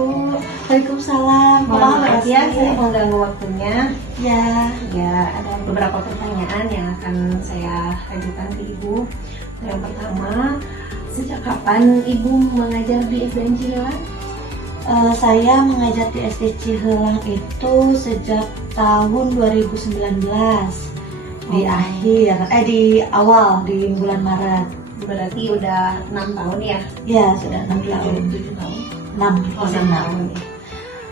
Bu. Waalaikumsalam. Mohon maaf ya, saya mengganggu waktunya. Ya. Ya, ada beberapa pertanyaan yang akan saya ajukan ke Ibu. Yang pertama, sejak kapan Ibu mengajar di SDN Cihelang? Saya mengajar di SD Cihelang itu sejak tahun 2019 di awal di bulan Maret. Berarti udah 6 tahun ya? Ya, sudah 6 tahun. 7 tahun? 6 tahun ya.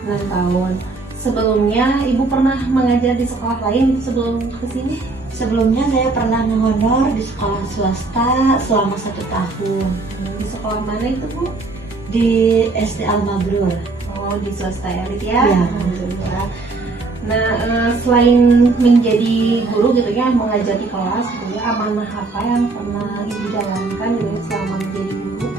6 tahun. Sebelumnya Ibu pernah mengajar di sekolah lain sebelum kesini? Sebelumnya saya pernah menghonor di sekolah swasta selama 1 tahun. Di sekolah mana itu, Bu? Di SD Al-Mabrur. Oh, di swasta elit ya? Ya. Alhamdulillah. Nah, selain menjadi guru gitu ya, mengajar di kelas gitu ya, amanah apa yang pernah Ibu jalankan gitu ya, selama menjadi guru?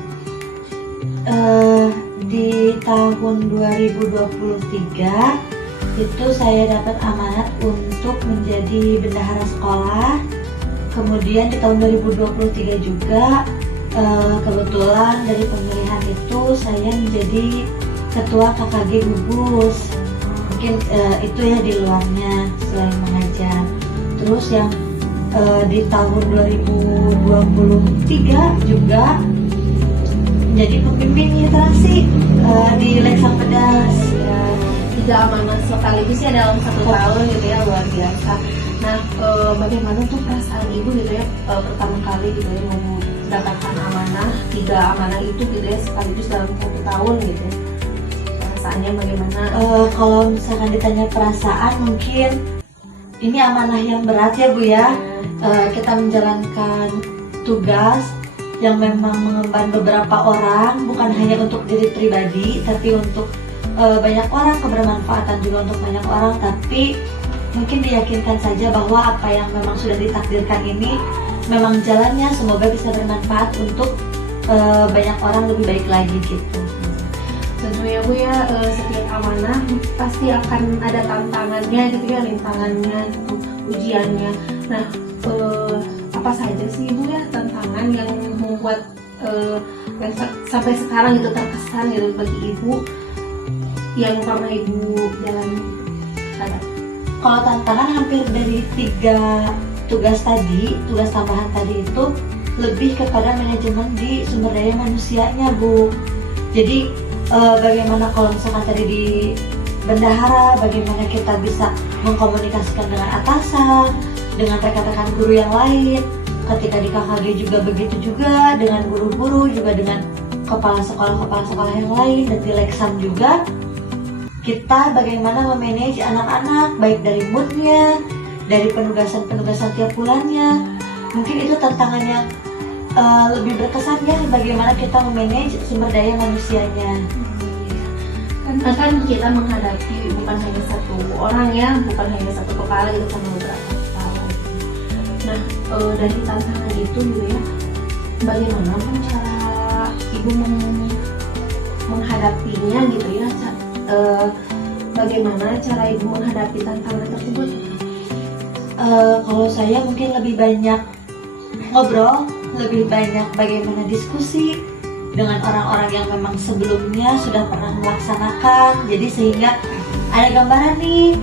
Di tahun 2023 itu saya dapat amanat untuk menjadi bendahara sekolah. Kemudian di tahun 2023 juga kebetulan dari pemilihan itu saya menjadi ketua KKG Gugus. Mungkin itu ya di luarnya selain mengajar. Terus yang di tahun 2023 juga menjadi pembimbing literasi di Leksa Pedas. Ya, 3 amanah sekaligus ya dalam 1 tahun gitu ya, luar biasa. Nah, bagaimana tuh perasaan Ibu gitu ya pertama kali gitu ya mendapatkan amanah, 3 amanah itu gitu ya sekaligus dalam 1 tahun gitu? Perasaannya bagaimana? Kalau misalkan ditanya perasaan, mungkin ini amanah yang berat ya Bu ya. Kita menjalankan tugas yang memang mengemban beberapa orang, bukan hanya untuk diri pribadi, tapi untuk banyak orang, kebermanfaatan juga untuk banyak orang. Tapi mungkin diyakinkan saja bahwa apa yang memang sudah ditakdirkan ini memang jalannya, semoga bisa bermanfaat untuk banyak orang lebih baik lagi gitu. Tentunya Bu ya, setiap amanah pasti akan ada tantangannya gitu ya, rintangannya gitu, ujiannya. Nah, apa saja sih Bu ya tantangan yang membuat yang sampai sekarang itu terkesan gitu bagi Ibu yang pernah Ibu jalani? Kalau tantangan hampir dari 3 tugas tadi, tugas tambahan tadi itu lebih kepada manajemen di sumber daya manusianya Bu. Jadi bagaimana kalau misalkan tadi di bendahara, bagaimana kita bisa mengkomunikasikan dengan atasan, dengan rekan-rekan guru yang lain. Ketika di KKG juga begitu juga, dengan guru-guru, juga dengan kepala sekolah yang lain, dan di Leksam juga. Kita bagaimana memanage anak-anak, baik dari moodnya, dari penugasan-penugasan tiap bulannya. Mungkin itu tantangan yang lebih berkesan ya, bagaimana kita memanage sumber daya manusianya. Karena kan kita menghadapi bukan hanya 1 orang ya, bukan hanya 1 kepala gitu, sama beberapa kepala. Nah, dari tantangan itu gitu ya, bagaimana pun cara Ibu menghadapinya gitu ya, bagaimana cara Ibu menghadapi tantangan tersebut? Kalau saya mungkin lebih banyak ngobrol, lebih banyak bagaimana diskusi dengan orang-orang yang memang sebelumnya sudah pernah melaksanakan, jadi sehingga ada gambaran nih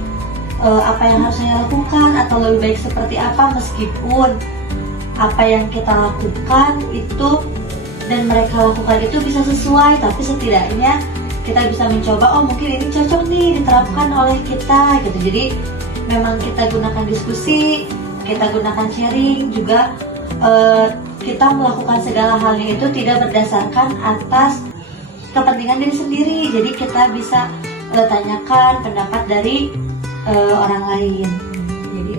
apa yang harus saya lakukan atau lebih baik seperti apa, meskipun apa yang kita lakukan itu dan mereka lakukan itu bisa sesuai, tapi setidaknya kita bisa mencoba, oh mungkin ini cocok nih diterapkan oleh kita gitu. Jadi memang kita gunakan diskusi, kita gunakan sharing juga, kita melakukan segala halnya itu tidak berdasarkan atas kepentingan diri sendiri. Jadi kita bisa tanyakan pendapat dari orang lain. Jadi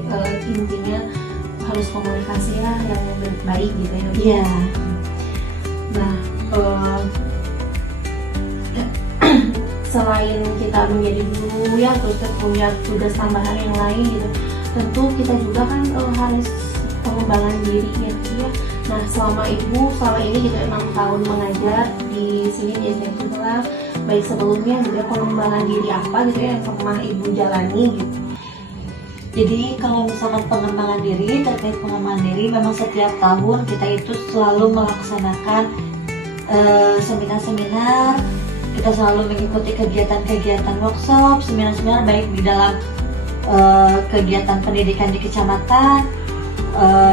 intinya harus komunikasi lah yang baik gitu ya. Iya. Nah, selain kita menjadi guru ya, terus punya tugas tambahan yang lain gitu, tentu kita juga kan harus pengembangan diri gitu ya. Nah, selama ini gitu 6 tahun mengajar di sini di SDN Cihelang, baik sebelumnya juga pengembangan diri apa gitu ya yang pernah Ibu jalani gitu? Jadi kalau misalkan pengembangan diri, terkait pengembangan diri, memang setiap tahun kita itu selalu melaksanakan seminar-seminar. kita selalu mengikuti kegiatan-kegiatan workshop, seminar-seminar baik di dalam kegiatan pendidikan di kecamatan,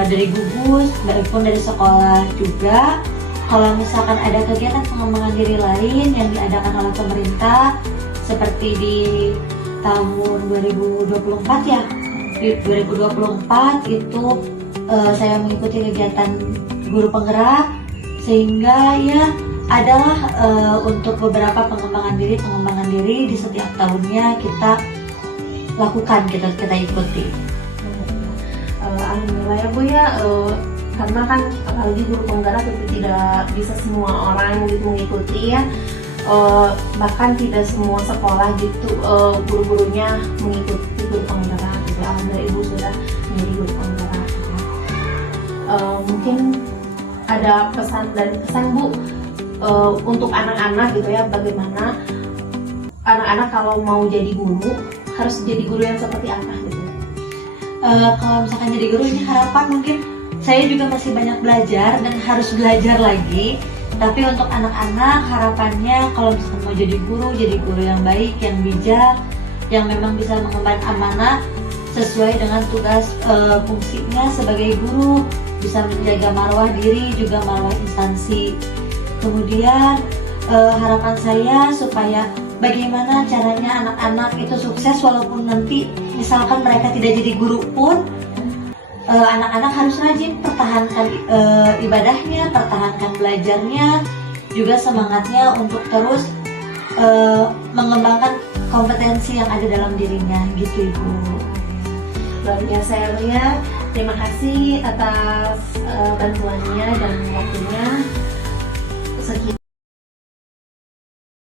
dari gugus, maupun dari sekolah juga. Kalau misalkan ada kegiatan pengembangan diri lain yang diadakan oleh pemerintah, seperti di tahun 2024 ya, di 2024 itu saya mengikuti kegiatan guru penggerak, sehingga ya adalah untuk beberapa pengembangan diri di setiap tahunnya kita lakukan, kita ikuti. Alhamdulillah ya Bu ya, karena kan apalagi guru penggerak itu tidak bisa semua orang gitu mengikuti ya, bahkan tidak semua sekolah gitu guru-gurunya mengikuti guru penggerak gitu. Alhamdulillah Ibu sudah menjadi guru penggerak gitu. Mungkin ada pesan dan kesan Bu untuk anak-anak gitu ya, bagaimana anak-anak kalau mau jadi guru harus jadi guru yang seperti apa gitu. Kalau misalkan jadi guru, ini harapan mungkin saya juga masih banyak belajar dan harus belajar lagi. Tapi untuk anak-anak harapannya kalau misalkan mau jadi guru yang baik, yang bijak, yang memang bisa mengemban amanah sesuai dengan tugas fungsinya sebagai guru, bisa menjaga marwah diri juga marwah instansi. Kemudian harapan saya supaya bagaimana caranya anak-anak itu sukses walaupun nanti misalkan mereka tidak jadi guru pun, anak-anak harus rajin pertahankan ibadahnya, pertahankan belajarnya, juga semangatnya untuk terus mengembangkan kompetensi yang ada dalam dirinya gitu Ibu. Luar biasa ya Bu ya, terima kasih atas bantuannya dan